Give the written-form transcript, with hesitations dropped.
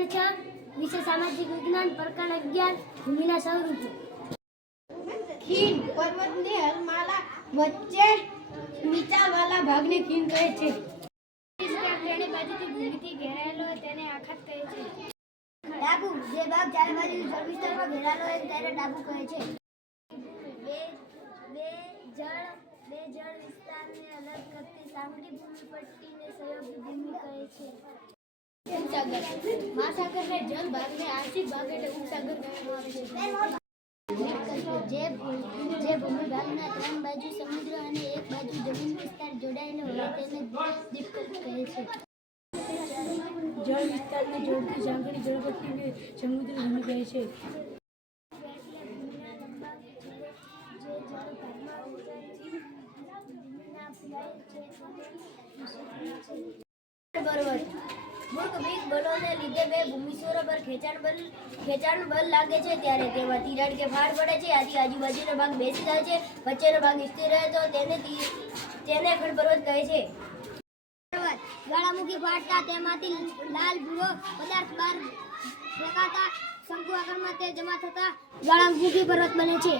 ધોરણ 6 વિષય સામાજિક વિજ્ઞાન પ્રકરણ 11 ભૂમિના સ્વરૂપો। ખીણ પર્વતની હલમાલા વચ્ચે નીચાવાળા ભાગને ખીણ કહે છે। તેણે બાજુથી ભૂમિથી ઘેરાયેલો હોય તેને આખાત કહે છે। ડાબુ જે ભાગ ચારે બાજુ જળ વિસ્તારમાં ઘેરાયેલો હોય તેને ડાબુ કહે છે। બે જળ વિસ્તારને અલગ કરતી સાંકડી ભૂમિ પટ્ટીને સહયોગી ભૂમિ કહે છે। ઉપસાગર મહાસાગરને જળ ભાગને આંશિક ભાગ એટલે ઉપસાગર કહેવામાં આવે છે। જે ભૂમિ ભાગના 3 બાજુ સમુદ્ર અને 1 બાજુ જમીન વિસ્તાર જોડાયેલો હોય તેને દ્વીપકલ્પ કહે છે। જળ વિસ્તારને જોડતી સાંકડી જળપટ્ટીને સમુદ્ર ભૂમિ કહે છે। પર્વત મૂળ બીજ બળોને લીધે બે ભૂમિસ્તરો પર ખેંચાણ બળ લાગે છે ત્યારે તેમાં તિરાડ કે ફાટ પડે છે। આથી આજુબાજુનો ભાગ બેસી જાય છે, વચ્ચેનો ભાગ સ્થિર રહે તો તેને ખંડ પર્વત કહે છે। પર્વત જ્વાળામુખી ફાટતા તેમાંથી લાલ ભૂરો પદાર્થ બહાર ફેંકાતા શંકુ આકારમાં તે જમા થતા જ્વાળામુખી પર્વત બને છે।